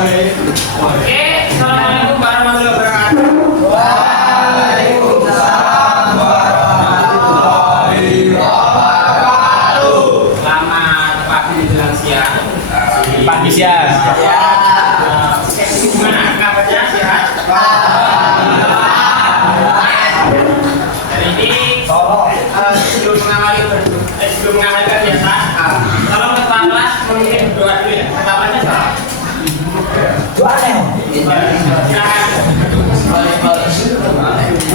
Oke, assalamualaikum warahmatullahi wabarakatuh. Waalaikumsalam warahmatullahi wabarakatuh. Selamat pagi menjelang siang. Pagi siang. Gimana kabarnya, sehat? Hari ini sebelum mengawali kegiatan, kalau ketua kelas mungkin berdoa dulu ya. Pertamanya salah.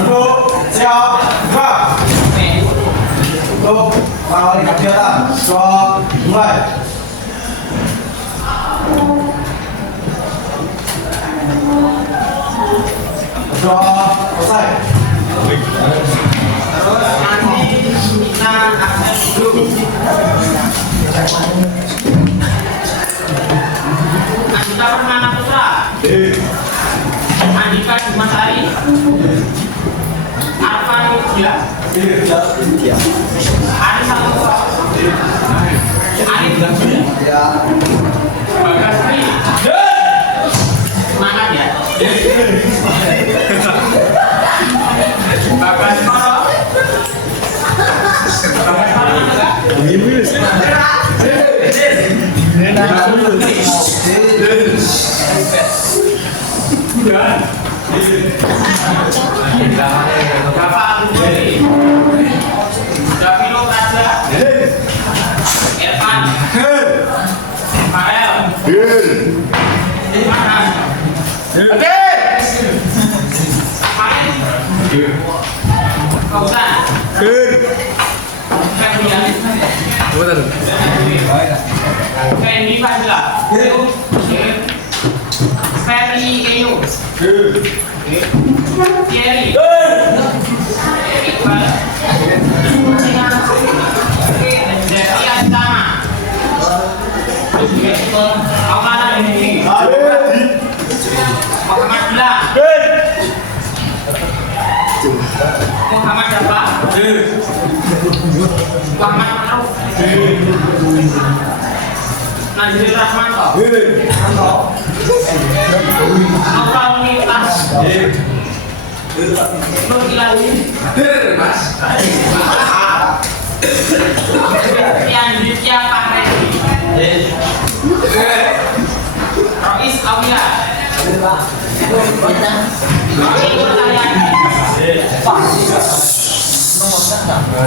Untuk siap gerak. Untuk mengawali kegiatan, siap mulai. Sudah selesai. Terus nanti kita akses dulu. Andika Permana Putra, Andika Jumasari, Arfan Gila, Ari Samutra, Ari Bagasri. Semangat ya. Bagas Moro. Bagas Moro enggak? Bapak Budi, Davino Raja, Irfan, Farel, Farhan, Kausan, Fendi Fadila, Ferry Keyu, Thierry, Iqbal, Jeffrey Astama, Amanah Dewi, Muhammad Bila, Muhammad Dapa, Muhammad Maruf, Nazrul Rahmanto, Nopal Mitas, Nur Ilahi, Yanditya Pahredi, Rois Awia, Rois Murtalyani,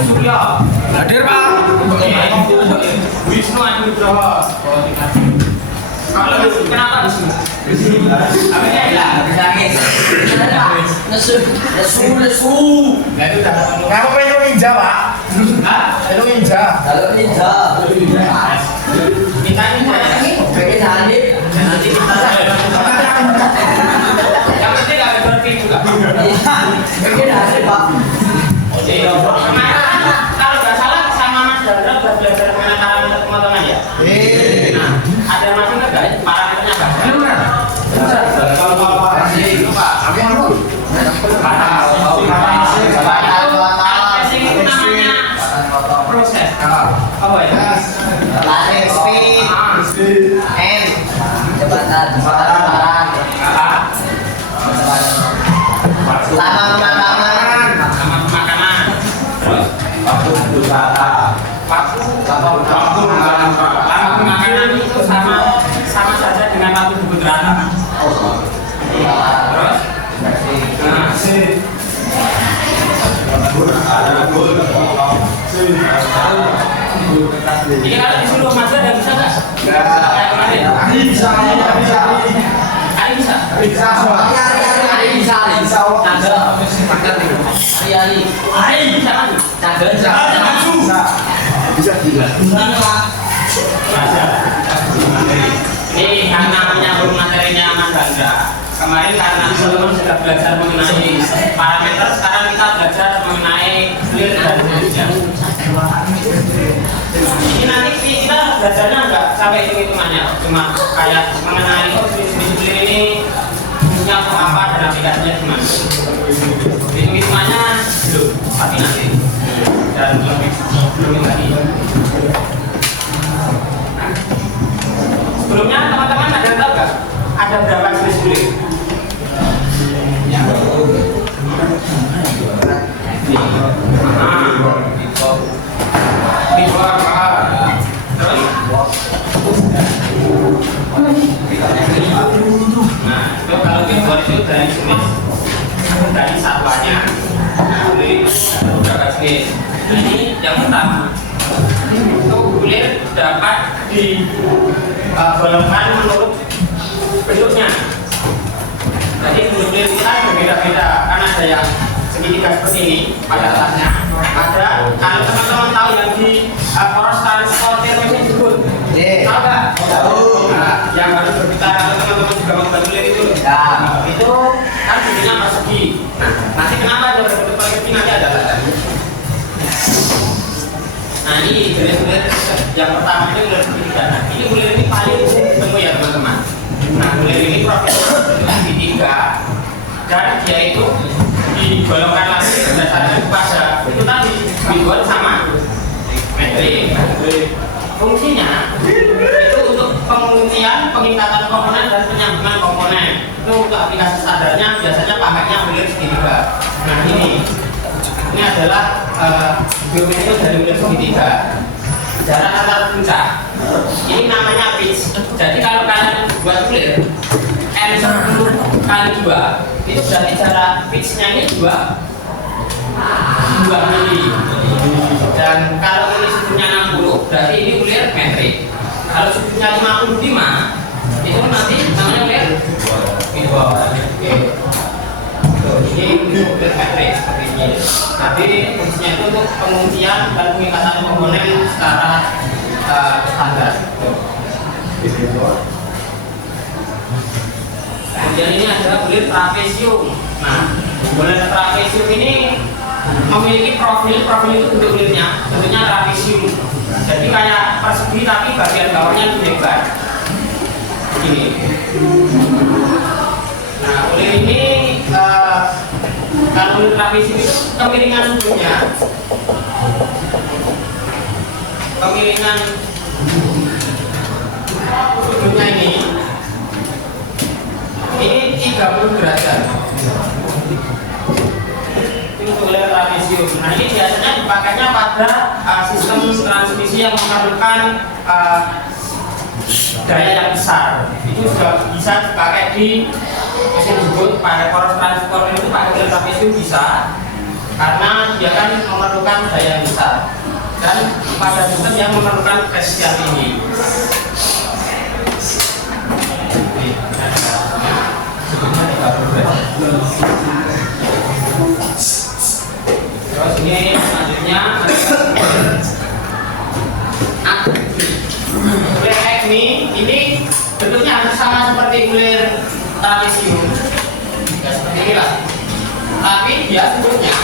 Suryo, Hadir Pak. Wisnu Anugroho. Kalau kenapa Wisnu? Apa ya? Lesu. Ngapa pengen ninja Pak? Hah? Pengen ninja. Kita ini nanti kita. Yang penting ada berpikir juga. Kemarin kalau nggak salah sama Mas Dandra buat belajar mengenai parameter pemotongan ya. Nah, ada masih nggak parameternya apa? Kalau itu Pak, apa yang itu namanya proses. Apa ya? Lampu makanan itu sama saja dengan lampu kebutuhan. Terus, ini kalau disuruh Mas ada bisa nggak? Kayak kemarin. Bisa. Ari bisa. Ini karena menyambung materinya Mas Dandra. Kemarin karena teman-teman sudah belajar mengenai parameter, sekarang kita belajar mengenai clear dan hujan. Ini nanti kita belajarnya nggak sampai hitung-hitungannya, cuma kayak mengenai disiplin ini fungsinya apa dan aplikasinya gimana. Hitung-hitungannya belum, tapi nanti dan belum lagi. Sebelumnya teman-teman ada yang tahu nggak ada berapa jenis kulit? Nah, itu kalau bidor itu dari jenis dari satwanya. Nah, kulit ada beberapa jenis. Nah, ini yang pertama. Itu kulit dapat digolongkan menurut bentuknya. Jadi kulit kita berbeda-beda, karena ada yang segitiga seperti ini pada atasnya. Ada, kalau teman-teman tahu yang di poros transporter mesin jebut, tahu nggak? Nah, yang harus berbicara kalau teman-teman juga membuat kulit itu, itu kan bentuknya persegi. Nah, nanti kenapa dia berbentuk persegi nanti ada alasannya. Nah, ini kulit yang pertama itu kulit segitiga. Nah, ini kulit ini paling umum ketemu ya teman-teman. Nah, kulit ini profilnya segitiga dan dia itu digolongkan lagi berdasarkan kepada itu tadi dibuat sama metrik. Fungsinya itu untuk penguncian, pengikatan komponen dan penyambungan komponen. Itu untuk aplikasi standarnya biasanya pakainya kulit segitiga. Nah, ini adalah geometri dari kulit segitiga. Jarak antar puncak ini namanya pitch. Jadi kalau kalian buat kulit M10 kali 2 itu berarti jarak pitchnya ini 2 mili. Dan kalau ini sudutnya 60 berarti ini kulit metrik. Kalau sudutnya 55 itu nanti namanya kulit bidor. Ini kulit metrik seperti ini. Tapi fungsinya itu untuk penguncian dan pengikatan komponen secara standar. Kemudian ini ada kulit trapesium. Nah, kulit trapesium ini memiliki profil itu bentuk kulitnya, bentuknya trapesium. Jadi kayak persegi tapi bagian bawahnya lebih lebar. Begini. Nah, kulit ini kalau kulit trapesium itu kemiringan sudutnya, ini 30 derajat. Ini kulit trapesium. Nah, ini biasanya dipakainya pada sistem transmisi yang memerlukan daya yang besar. Itu sudah bisa dipakai di mesin jebut, pada poros transporter itu pakai kulit trapesium bisa, karena dia kan memerlukan daya yang besar. Dan pada sistem yang memerlukan presisi yang tinggi. Terus ini selanjutnya kulit acme. Ini bentuknya hampir sama seperti kulit trapesium, ya seperti ini lah. Tapi dia sudutnya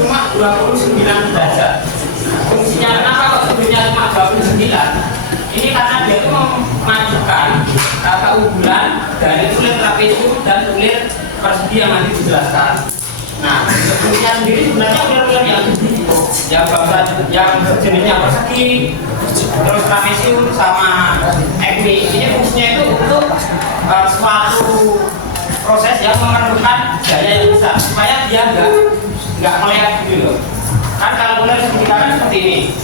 cuma 29 derajat. Fungsinya kenapa kok sudutnya cuma 29? Ini karena dia itu memajukan keunggulan dari kulit trapesium dan kulit persegi yang nanti dijelaskan. Nah, kulitnya sendiri sebenarnya kulit-kulit yang jenisnya persegi, terus trapesium sama acme. Ini fungsinya itu untuk suatu proses yang memerlukan daya yang besar supaya dia nggak melekat gitu loh. Kan kalau kulit segitiga kan seperti ini.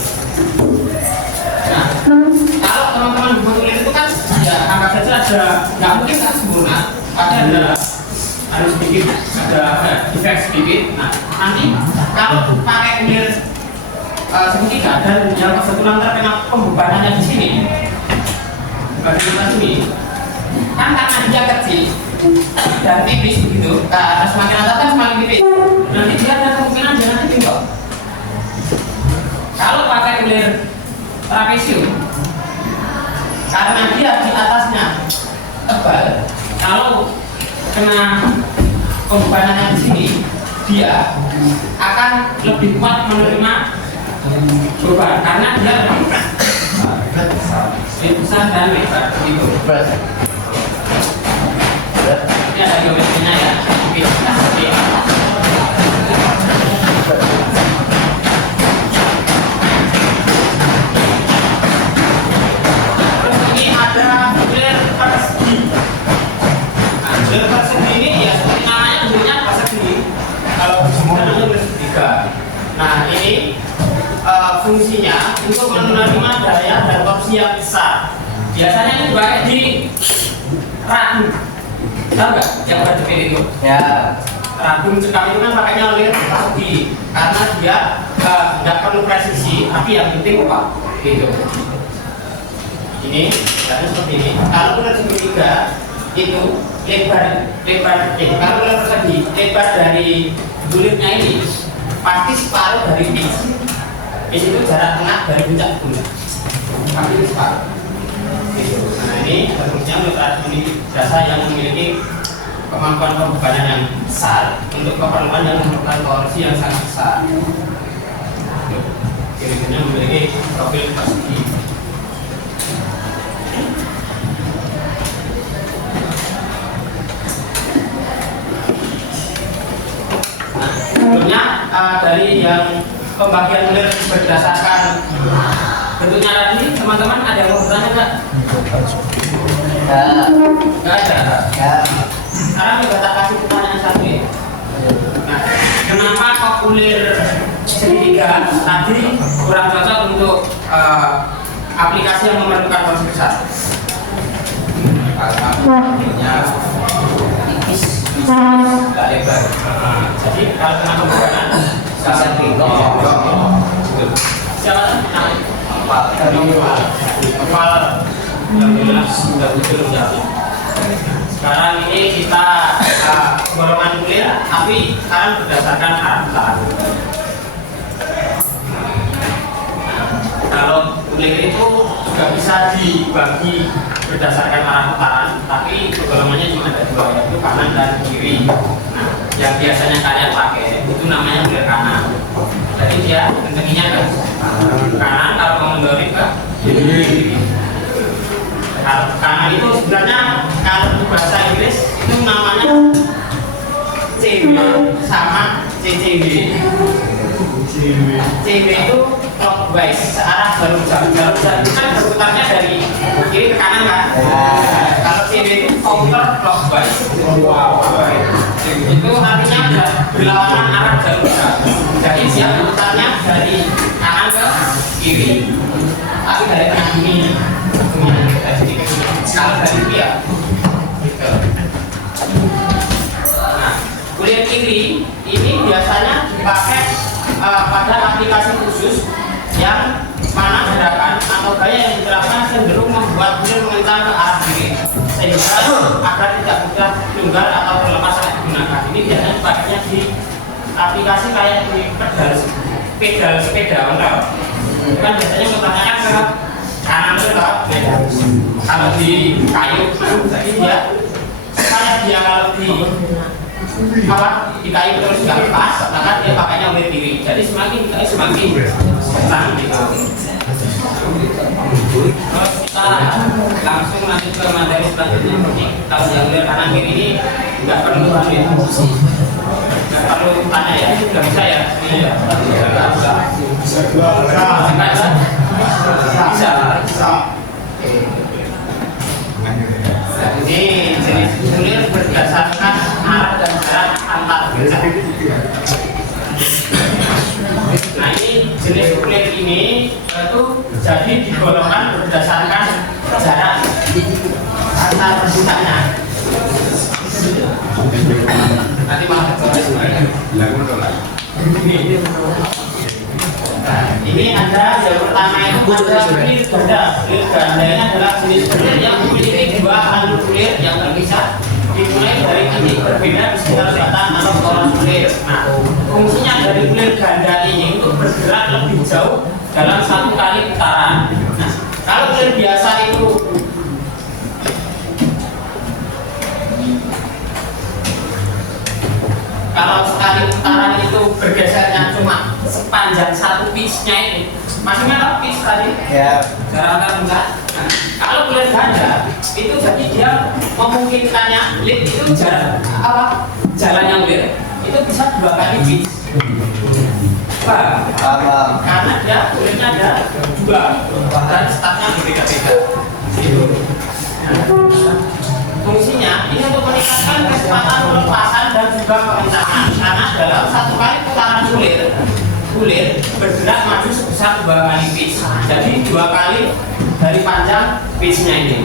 Nah, kalau teman-teman buat kulit itu kan ya anggap saja ada, nggak mungkin kan sempurna, ada sedikit, ada defect sedikit. Nah, nanti kalau pakai kulit segitiga dan yang kebetulan terkena pembebanannya di sini, bagian sini, kan karena dia kecil dan tipis begitu, semakin atas kan semakin tipis. Nanti dia ada kemungkinan dia nanti tinggal. Kalau pakai kulit trapesium, karena dia di atasnya tebal, kalau kena pembebanannya di sini, dia akan lebih kuat menerima beban karena dia lebih besar dan lebar itu. Ini ada geometrinya ya. fungsinya untuk menerima daya dan torsi yang besar. Biasanya ini dipakai di ragum, tahu nggak? Yang berjepit itu. Ya. Ragum cekam itu kan pakainya lir tinggi karena dia nggak perlu presisi, tapi yang penting apa? Gitu. Ini, karena seperti ini. Kalau ular segitiga itu kalau ular persegi lebar dari kulitnya ini pasti separuh dari pitch. Pitch itu jarak tengah dari puncak ke puncak. Pasti separuh. Gitu. Nah ini bentuknya ular ini jasa yang memiliki kemampuan pembebanan yang besar untuk keperluan yang memerlukan torsi yang sangat besar. Kira-kira memiliki profil persegi. Sebetulnya dari yang pembagian ular berdasarkan bentuknya tadi, teman-teman ada yang mau bertanya nggak? Nggak ada. Sekarang kita tak kasih pertanyaan satu ya. Nah, kenapa kok ular segitiga tadi kurang cocok untuk aplikasi yang memerlukan torsi besar? Karena tipis, nggak lebar. Jadi kalau kena pembebanan bisa tinggal. Siapa kepala alhamdulillah sudah betul jadi. Sekarang ini kita golongan kulit, tapi sekarang berdasarkan arah putaran. Kalau kulit itu juga bisa dibagi berdasarkan arah putaran, tapi golongannya cuma ada dua, yaitu kanan dan kiri. Nah, yang biasanya kalian pakai itu namanya kulit kanan. Jadi dia bentuknya ke kanan, kalau mau mendorong ke kiri. Kalau kanan itu sebenarnya kalau di bahasa Inggris itu namanya CW sama CCW. CW itu clockwise, searah jarum jam. Jarum jam itu kan berputarnya dari kiri ke kanan kan? Kalau CW itu counter clockwise. Itu artinya ada berlawanan arah jarum jam. Jadi dia berputarnya dari kanan ke kiri, tapi dari tengah ini. Kalau dari itu ya gitu. Nah, kulit kiri ini biasanya dipakai pada aplikasi khusus yang mana gerakan atau gaya yang diterapkan cenderung membuat kulit mengental ke arah kiri sehingga agar tidak mudah tunggal atau terlepas saat digunakan. Ini biasanya dipakainya di aplikasi kayak di pedal sepeda motor. Kan biasanya menggunakan ke kanan itu kalau di kayu jadi dia supaya dia kalau di kayu terus nggak pas, maka dia pakainya oleh kiri. Jadi semakin kayu semakin kencang gitu. Terus kita langsung lanjut ke materi selanjutnya. Kalau yang ular kanan kiri ini nggak perlu ya, nggak perlu tanya ya, sudah bisa ya. Bisa. Ini jenis kulit berdasarkan arah dan jarak antar benda. Nah ini jenis kulit ini itu jadi digolongkan berdasarkan jarak antar bendanya. Nanti malah ini ada yang pertama itu ada kulit ganda. Kulit ganda ini adalah jenis kulit yang memiliki dua alur kulit yang terpisah dimulai dari titik berbeda di sekitar batang atau kolam kulit. Nah, fungsinya dari kulit ganda ini untuk bergerak lebih jauh dalam satu kali putaran. Nah, kalau kulit biasa itu kalau sekali putaran itu bergesernya cuma sepanjang satu pitch-nya itu, maksudnya apa pitch tadi? Ya. Jarak antar benda. Nah, kalau kulit ganda itu jadi dia memungkinkannya lid itu jarak apa? Jalannya ulir itu bisa 2 kali pitch. Karena dia kulitnya ada 2 dan startnya berbeda-beda. Fungsinya ini untuk meningkatkan kecepatan pelepasan dan juga pengencangan karena dalam satu kali putaran kulit bergerak maju besar 2 kali pitch. Jadi 2 kali dari panjang pitchnya ini.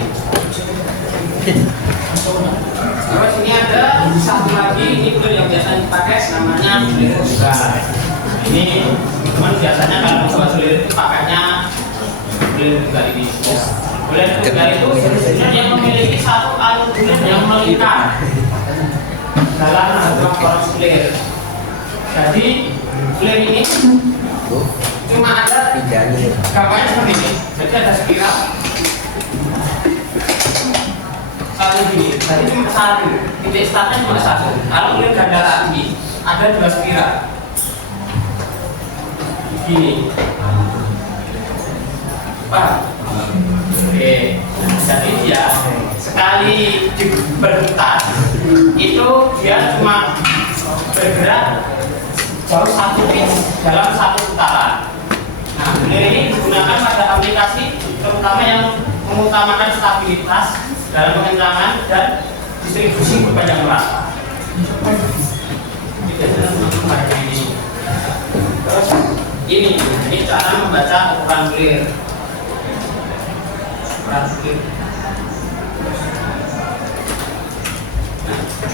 Terus ini ada satu lagi, ini bulir yang biasa dipakai namanya bulir juga. Ini teman biasanya kalau buat bulir itu pakainya bulir juga ini. Bulir juga itu yang memiliki satu alur bulir yang melingkar dalam satu poros bulir. Jadi bulir ini cuma ada gambarnya seperti ini. Jadi ada spiral satu gini. Jadi cuma satu. Titik startnya cuma satu. Kalau bulir ganda lagi ada 2 spiral. Gini. Paham? Oke. Jadi dia sekali berputar itu dia cuma bergerak jauh 1 pitch dalam 1 putaran. Nah, bulir ini digunakan pada aplikasi terutama yang mengutamakan stabilitas dalam pengencangan dan distribusi berpanjang merata. Terus ini cara membaca ukuran bulir.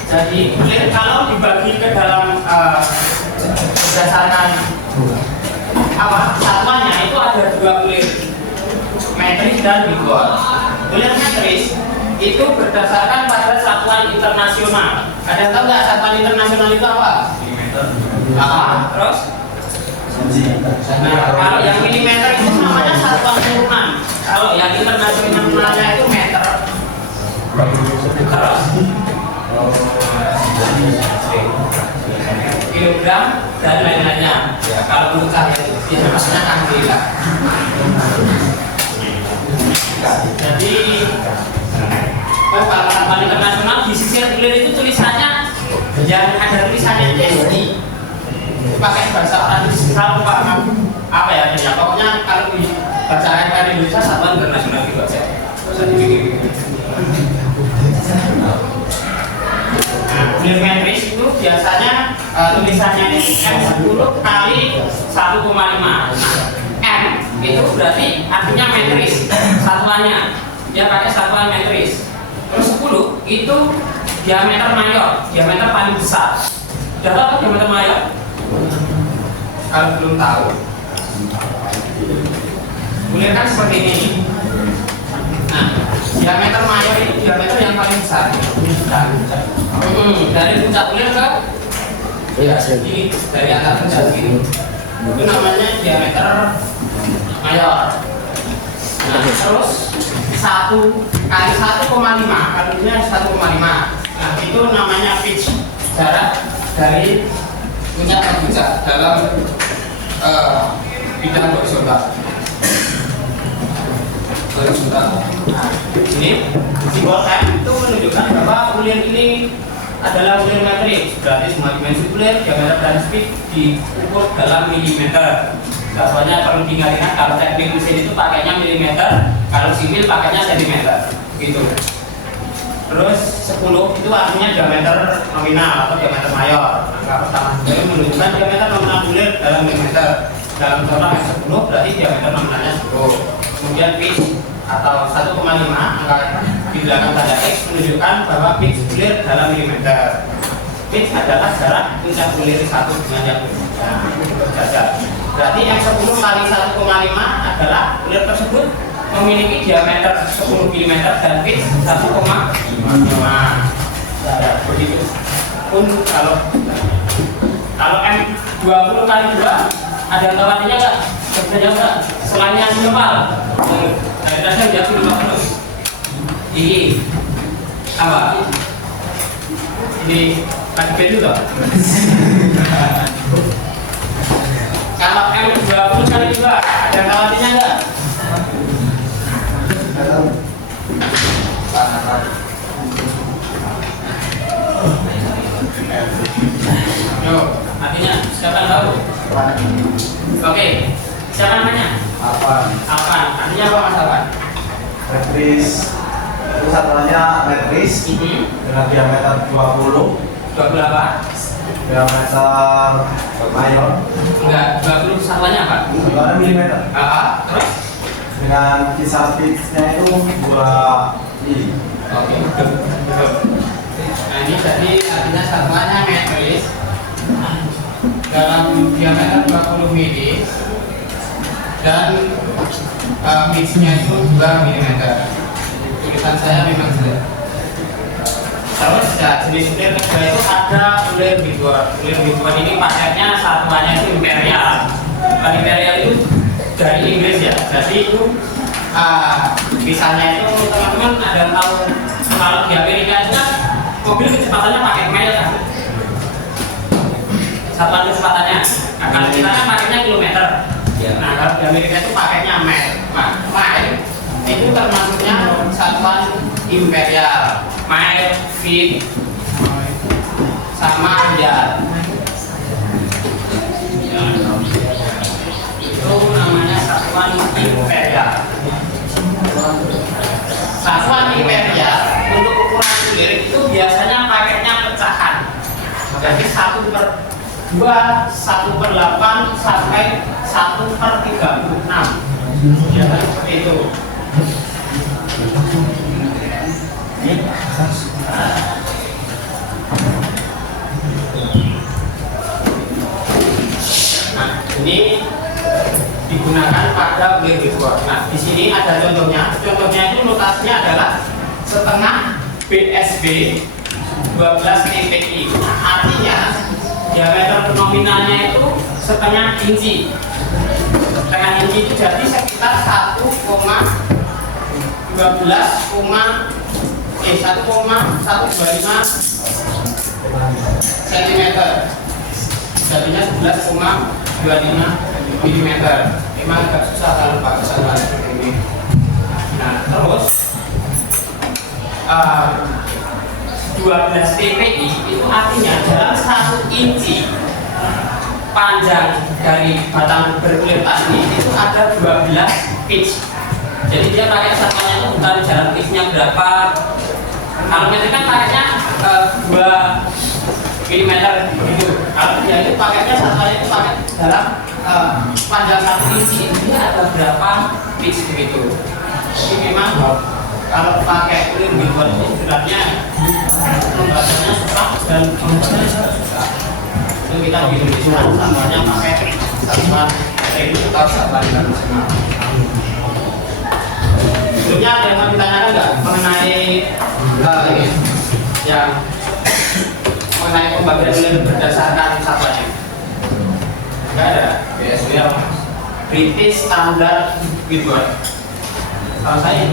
Jadi bulir kalau dibagi ke dalam berdasarkan satuannya itu ada 2 bulir, metris dan bigol. Bulir metris itu berdasarkan pada satuan internasional. Ada yang tahu nggak satuan internasional itu apa? Milimeter. Terus? Nah, kalau yang milimeter itu namanya satuan turunan. Kalau yang internasionalnya itu meter. Terus? Kilogram dan lain-lainnya. Ya, kalau untuk saya itu biasanya maksudnya kangkila. Jadi kalau satuan internasional di sisi bulir itu tulisannya yang ada tulisannya SI. Pakai bahasa orang Islam apa ya? Pokoknya kalau di bahasa Indonesia satuan internasional itu aja. Bulir metris itu biasanya tulisannya M10 kali 1,5. Nah, M itu berarti artinya metris satuannya. Dia pakai satuan metris. Terus 10 itu diameter mayor, diameter paling besar. Sudah tahu apa diameter mayor? Kalau belum tahu, bulir kan seperti ini. Nah, diameter mayor itu diameter yang paling besar. Dari puncak bulir ke ini, dari atas puncak ini, itu namanya diameter mayor. Nah, terus 1 kali 1,5, kalau ini 1,5. Nah, itu namanya pitch, jarak dari puncak ke puncak dalam bidang horizontal. Nah, ini simbol M itu menunjukkan bahwa bulir ini adalah bulir metris. Berarti semua dimensi bulir, diameter dan speed diukur dalam milimeter. Contohnya perlu diingat, kalau teknik mesin itu pakainya milimeter, kalau sipil pakainya sentimeter, gitu. Terus 10 itu artinya diameter nominal atau diameter mayor. Angka pertama jadi menunjukkan diameter nominal bulir dalam milimeter. Dalam contoh 10 berarti diameter nominalnya 10. Kemudian pitch atau 1,5 angka di belakang tanda X menunjukkan bahwa pitch bulir dalam milimeter. Pitch adalah jarak puncak bulir satu dengan yang berjajar. Berarti yang 10 kali 1,5 adalah bulir tersebut memiliki diameter 10 mm dan pitch 1,5. Begitu. Pun kalau M 20 kali 2 ada yang tahu artinya nggak? Bisa jawab nggak? Selain yang global, ada saya jawab dulu terus. Ini apa? Ini pakai juga. Kalau M 20 kali 2 ada yang tahu artinya nggak? Yo, artinya siapa yang tahu? Oke, siapa namanya? Apa? Apa? Artinya apa Mas Afan? Metris. Itu satuannya metris dengan diameter 20. 28. Diameter mayor Enggak perlu satuannya apa? 2 mm. Terus? Dengan kisar pitch-nya itu 2 mili. Oke, betul. Nah ini jadi artinya satuannya metris dalam diameter 20 mili dan pitch-nya itu 2 mm. Tulisan saya memang sudah. Terus ya jenis ulir kedua itu ada ulir Whitworth. Ulir Whitworth ini paketnya satuannya itu imperial. Imperial itu dari Inggris ya. Jadi itu misalnya itu teman-teman ada yang tahu kalau di Amerika itu kan mobil kecepatannya pakai mile kan. Satuan kecepatannya. Nah, kalau kita kan pakainya kilometer. Nah kalau di Amerika itu pakainya mile. Nah, mile itu termasuknya satuan imperial. Mile, feet, sama yard. Itu namanya satuan imperial. Satuan imperial untuk ukuran ulir itu biasanya paketnya pecahan. Jadi 1/2, 1/8 sampai 1/36. Ya, seperti itu. Nah, ini digunakan pada ulir Whitworth. Nah, di sini ada contohnya. Contohnya itu notasinya adalah setengah BSB 12 TPI. Artinya diameter nominalnya itu setengah inci. Setengah inci itu jadi sekitar 1,125 cm. Jadinya 11,25 mm. Memang agak susah kalau pakai satuan seperti ini. Nah, terus 12 TPI itu artinya dalam 1 inci panjang dari batang berulir tadi itu ada 12 pitch. Jadi dia pakai satuannya itu bukan jarak pitchnya berapa. Kalau meter kan pakainya 2 mm gitu. Kalau dia itu pakainya satuannya itu pakai dalam panjang 1 inci. Ini ada berapa pitch begitu. Ini memang kalau pakai ulir Whitworth ini sebenarnya pembahasannya susah dan pembahasannya susah. Itu kita di Indonesia satuannya pakai satuan itu atau satuan internasional. Sebelumnya ada yang mau ditanyakan nggak mengenai ini yang mengenai pembagian ulir berdasarkan satuannya? Nggak ada. BSB British Standard Whitworth. Kalau saya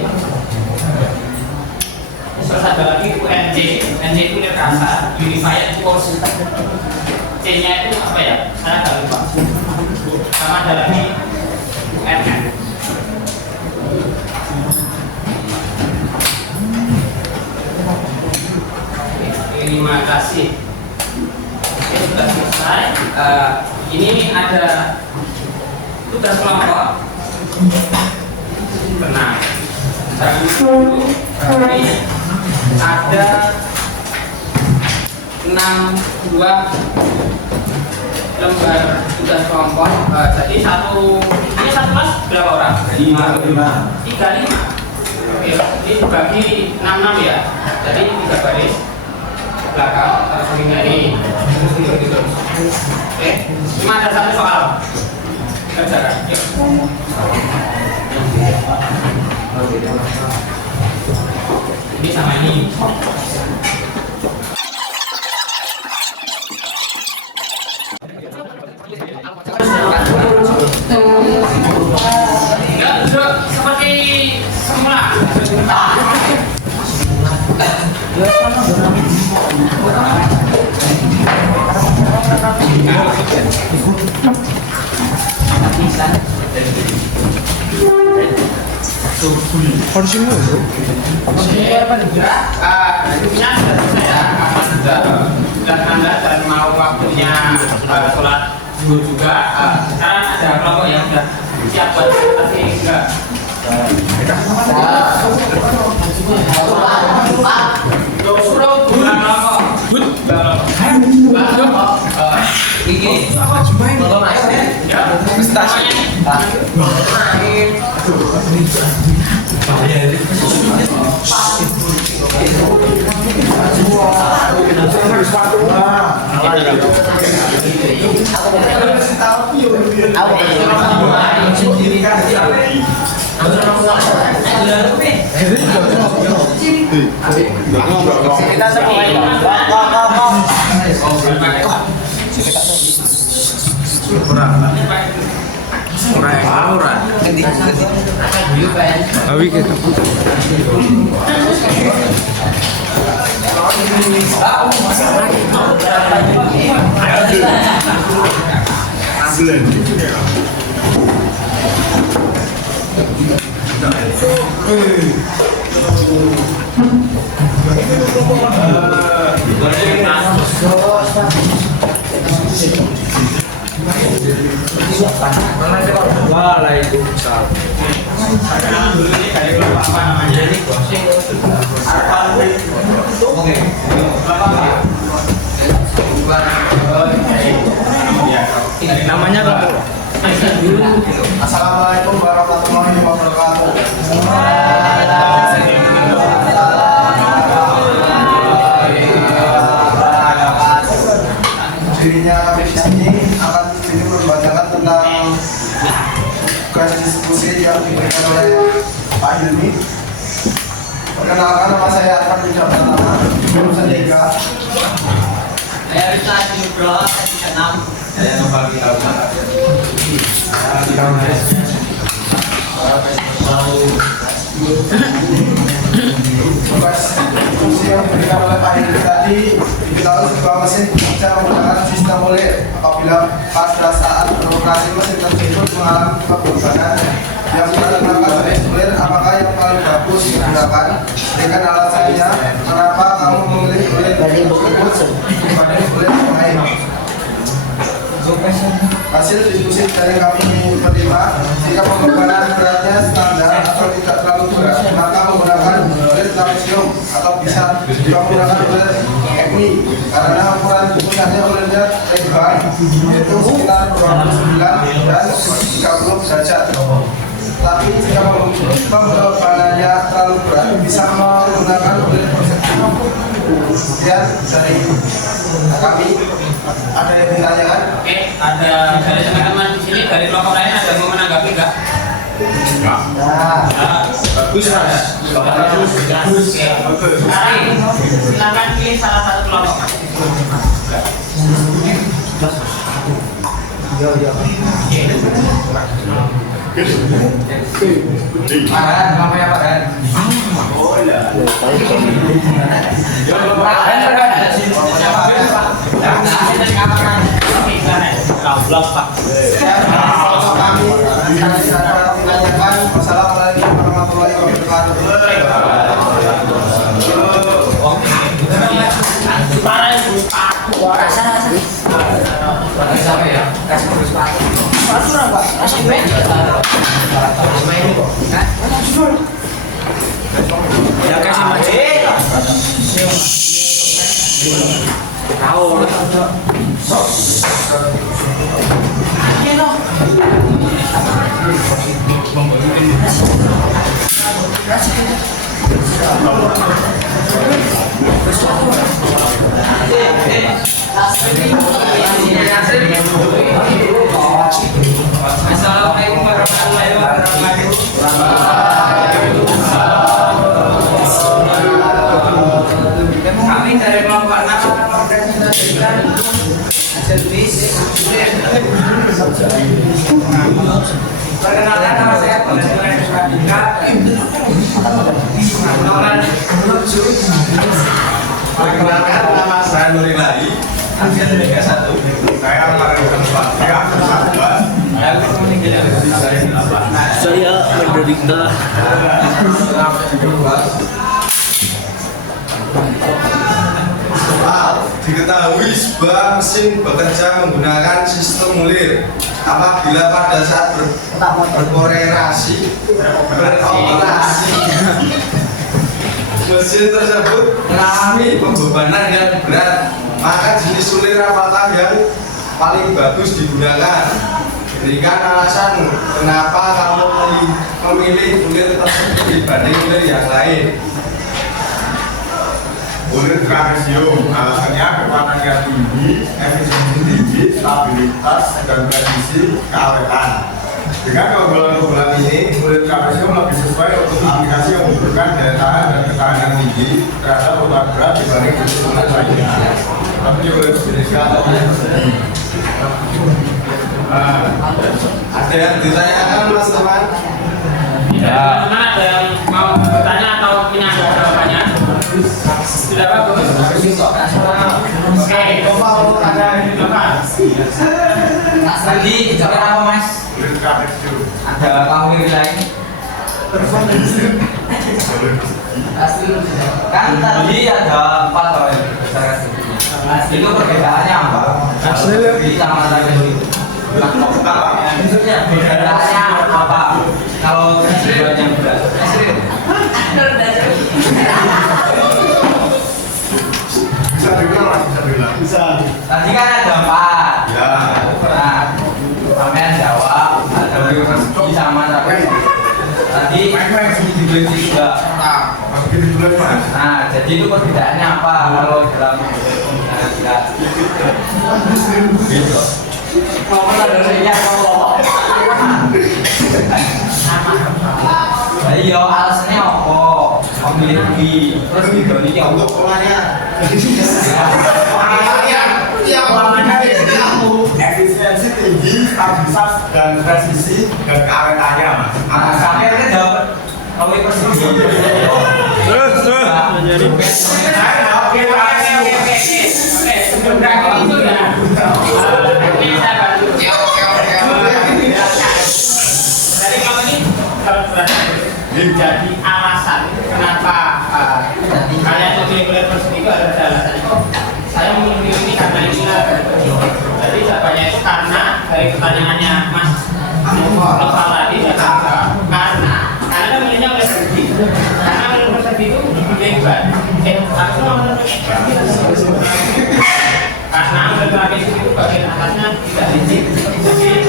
terus ada lagi UNJ. UNJ itu ulir kasar, Unified Force. C-nya itu apa ya? Saya nggak lupa. Sama ada lagi UNN. Terima kasih. Oke, sudah selesai. Ini ada tugas kelompok. Tenang. Jangan dulu. Ini ada 6 buah lembar tugas kelompok. Jadi ini satu kelas berapa orang? 35. Oke, ini dibagi 6 ya. Jadi 3 baris belakang, terus ini terus gitu. Oke, cuma ada 1 soal. Kerjakan. Yuk. Ini sama ini. Enggak, duduk seperti semula. Dan Anda dan mau waktunya sholat zuhur juga. Sekarang ada kelompok yang sudah siap buat tapi enggak. Suruh kelompok. Kita semua Waalaikumsalam. dulu ini dari kelompok apa namanya? Namanya apa? Assalamualaikum warahmatullahi wabarakatuh. Dirinya kami di sini akan membacakan tentang tugas diskusi yang diberikan oleh Pak Hilmi. Perkenalkan, nama saya Arfan Ujab Pertama, jurusan 3. Saya bisa Nubro, saya 6. Saya Nubagi Taufan. Tugas diskusi yang diberikan oleh Pak Hilmi tadi diketahui sebuah mesin bisa menggunakan sistem oleh apabila pada saat beroperasi mesin tersebut mengalami perubahan yang menentukan oleh apakah yang paling bagus digunakan dengan alasannya kenapa kamu memilih oleh tersebut dibanding oleh yang lain. Hasil diskusi dari kami berlima, jika pembebanan beratnya standar atau tidak terlalu berat, maka menggunakan berat langsung atau bisa juga menggunakan berat ekni karena ukuran pusatnya beratnya lebar yaitu sekitar 29 dan 30 derajat. Tapi jika pembebanannya terlalu berat, bisa menggunakan berat persegi. Kemudian dari kami ada yang ditanyakan? Oke, ada dari teman-teman di sini dari kelompok lain ada yang mau menanggapi nggak? Nah, Bagus mas. Bagus. Sekarang silakan pilih salah satu kelompok. Paran, namanya Paran. Oh iya. Wassalamualaikum warahmatullahi wabarakatuh. Ya kasih mas. Tahu. Assalamualaikum warahmatullahi wabarakatuh. Kami dari kelompok 6 mempresentasikan hasil bisnis. Perkenalkan, nama saya Pengadilan Suradika. Perkenalkan, nama saya Nuri Lari, hasil Liga 1. Saya Mario Saya Merdeka. Diketahui sebuah mesin bekerja menggunakan sistem mulir apabila pada saat beroperasi mesin tersebut mengalami pembebanan yang berat, maka jenis mulir apakah yang paling bagus digunakan? Berikan alasanmu, kenapa kamu memilih kulit tersebut dibanding kulit yang lain. Kulit trapesium, alasannya kepatannya tinggi, efisiensi tinggi, stabilitas, dan presisi keawetan. Dengan keunggulan-keunggulan ini, kulit trapesium lebih sesuai untuk aplikasi yang membutuhkan daya tahan dan ketahanan tinggi terhadap beban berat dibanding kulit lainnya. Tapi kulit jenisnya Ada yang ditanyakan Mas teman? Ya. Ada yang mau bertanya atau punya jawabannya? Sudah bagus. Oke, mau ada di depan. Tadi bicara apa Mas? kulit trapesium. Ada kamu lain? Kan tadi ada 4 orang yang besar itu perbedaannya apa? Asli sama tadi itu. Maksudnya perbedaannya apa? Kalau keduanya berat. Bisa diulang Mas, bisa diulang. Tadi kan ada 4. Ya. Berat. Sampean jawab ada persegi sama tadi. Tadi sedikit juga. Masukin di bulan Mas. Nah, jadi itu perbedaannya apa kalau dalam penggunaan berat? Gitu. Mau ada saya kalau ayo alasannya apa? Memilih B, terus digoni Untuk polanya. Efisiensi tinggi, stabilitas dan presisi dan keawetannya Mas. Nah, sampai kan jawab kalau persegi. Oke, sebelum berakhir itu ya. Ini saya bantu. Jadi kalau ini kalau menjadi alasan kenapa kalian memilih kulit persegi itu ada alasannya. Saya memilih ini karena ini. Jadi jawabannya itu karena dari pertanyaannya Mas Noval tadi karena kan milihnya oleh persegi. Karena kulit persegi itu lebar. Karena kulit trapesium itu bagian atasnya tidak licin, jadi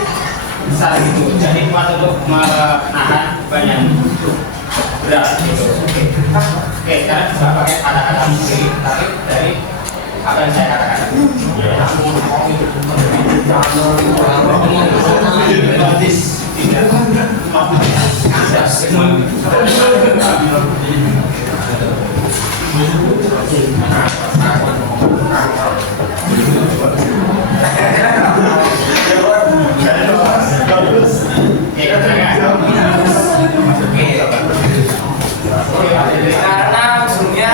besar gitu. Jadi kuat untuk menahan banyak berat gitu. Oke, sekarang bisa pakai kata-kata sendiri, tarik dari apa yang saya katakan. Karena ujungnya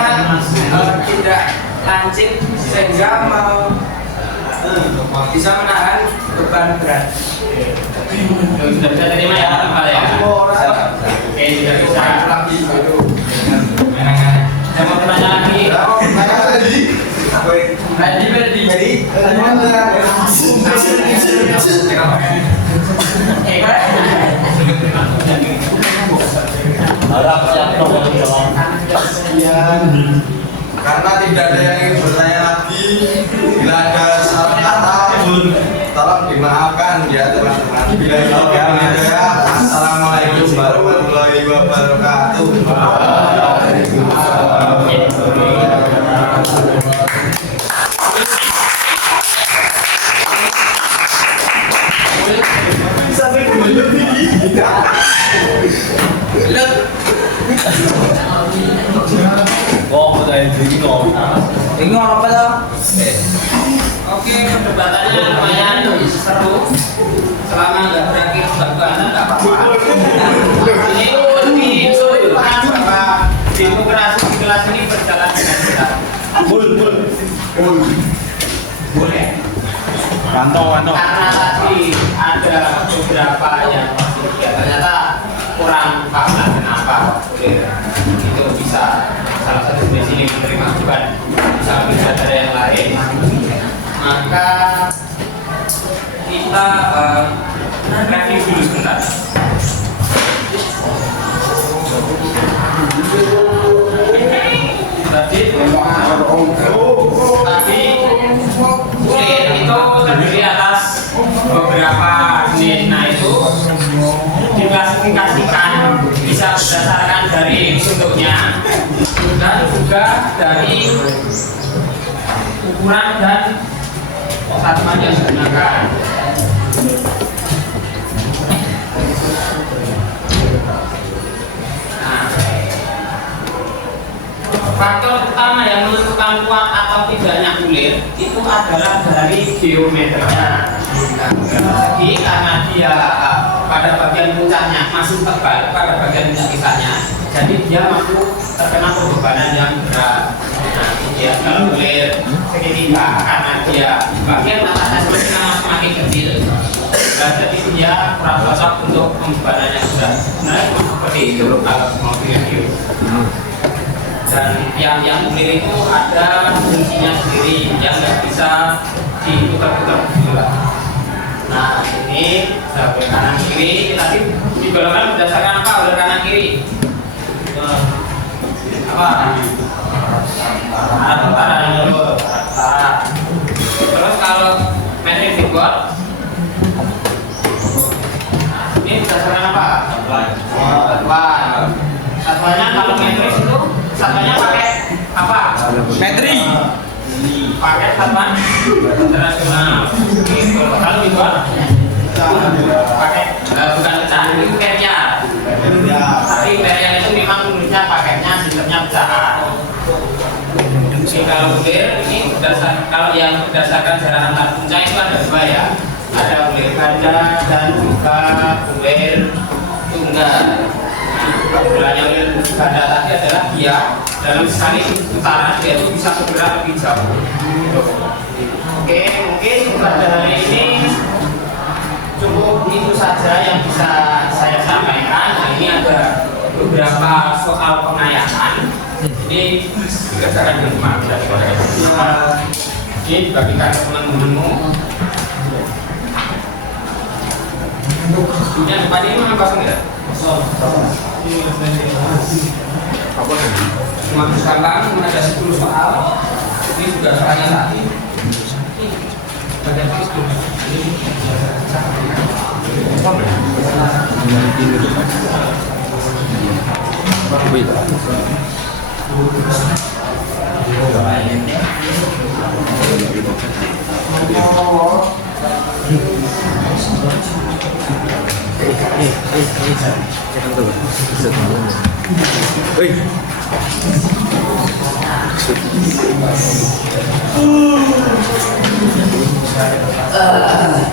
tidak lancip sehingga bisa menahan beban berat. Sudah bisa terima ya, Pak ya? Oke, sudah bisa. Saya mau bertanya lagi. Karena tidak ada yang ingin bertanya lagi, bila ada salah kata pun tolong dimaafkan ya teman-teman. Bila Assalamualaikum warahmatullahi wabarakatuh. Ini apa tuh? Oke, perdebatannya lumayan seru. Selama nggak berakhir bagaimana nggak apa-apa. Ini menunjukkan bahwa demokrasi di kelas ini berjalan dengan benar. Boleh. Mantap. Karena tadi ada beberapa yang ternyata kurang paham kenapa itu bisa salah satu di sini menerima bukan bisa bisa dari yang lain, maka kita review dulu sebentar. Tadi kulit itu terdiri atas beberapa jenis. berdasarkan dari bentuknya dan juga dari ukuran dan satuan yang digunakan. Nah, faktor utama yang menentukan kuat atau tidaknya kulit itu adalah dari geometrinya. Jadi karena dia pada bagian puncaknya masih tebal pada bagian puncak kisahnya, jadi dia mampu terkena pembebanan yang berat. Nah, dia kalau kulit segitiga karena dia bagian atasnya semakin kecil, jadi dia kurang cocok untuk pembebanan yang berat. Nah, seperti itu kalau mau review. Dan yang kulit itu ada fungsinya sendiri yang nggak bisa diputar-putar juga. Nah, ini dari kanan kiri tadi digolongkan berdasarkan apa? Oleh kanan kiri apa? Arah putaran dulu. Terus kalau metric figur ini berdasarkan apa? Satuan. Satuannya kalau metris itu satuannya pakai apa? Metri. Pakai satuan internasional. Kalau dibuat pakai bukan pecahan, itu imperial. Tapi imperial itu memang tulisnya pakainya sistemnya pecahan. Jadi kalau bulir ini kalau yang berdasarkan jarak antar puncak itu ada dua ya. Ada bulir ganda dan juga bulir tunggal. Keunggulannya bulir ganda tadi adalah dia dalam sekali putaran dia itu bisa bergerak lebih jauh. Oke, mungkin pada hari ini cukup itu saja yang bisa saya sampaikan. Nah, ini ada beberapa soal pengayahan. Ini berdasarkan dengan kemampuan ini dibagikan ke teman-temanmu. Yang depan ini mana kosong ya? Cuma sekarang ada 10 soal. Ini juga soalnya tadi. Bagian Facebook.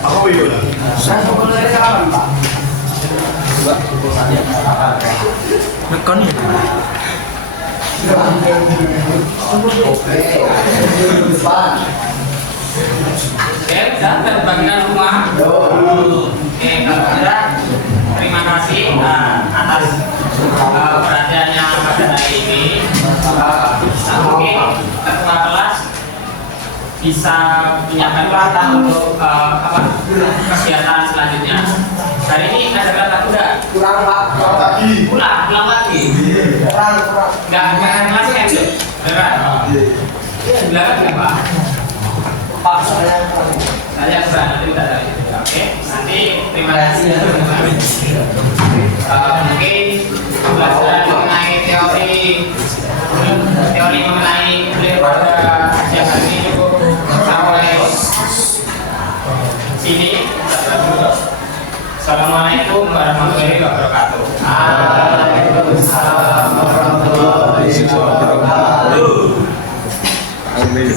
Aku iya. Saya mulai kapan, Pak? Nekon ya. Oke, dan terbagikan rumah. Oke, kalau ada terima kasih atas perhatiannya pada hari ini. Mungkin ketua kelas bisa menyiapkan perata untuk kegiatan selanjutnya. Hari ini ada kata kuda. Kurang, Pak. Pulang lagi. Kurang. Nggak kelas kan? Beneran? Belakang nggak Pak? Pak, saya Nanti kita dari. Oke, nanti terima kasih. Mungkin pelajaran mengenai teori mengenai kulit pada siang hari ini cukup sampai sini. Assalamualaikum warahmatullahi wabarakatuh. Waalaikumsalam warahmatullahi wabarakatuh. Amin.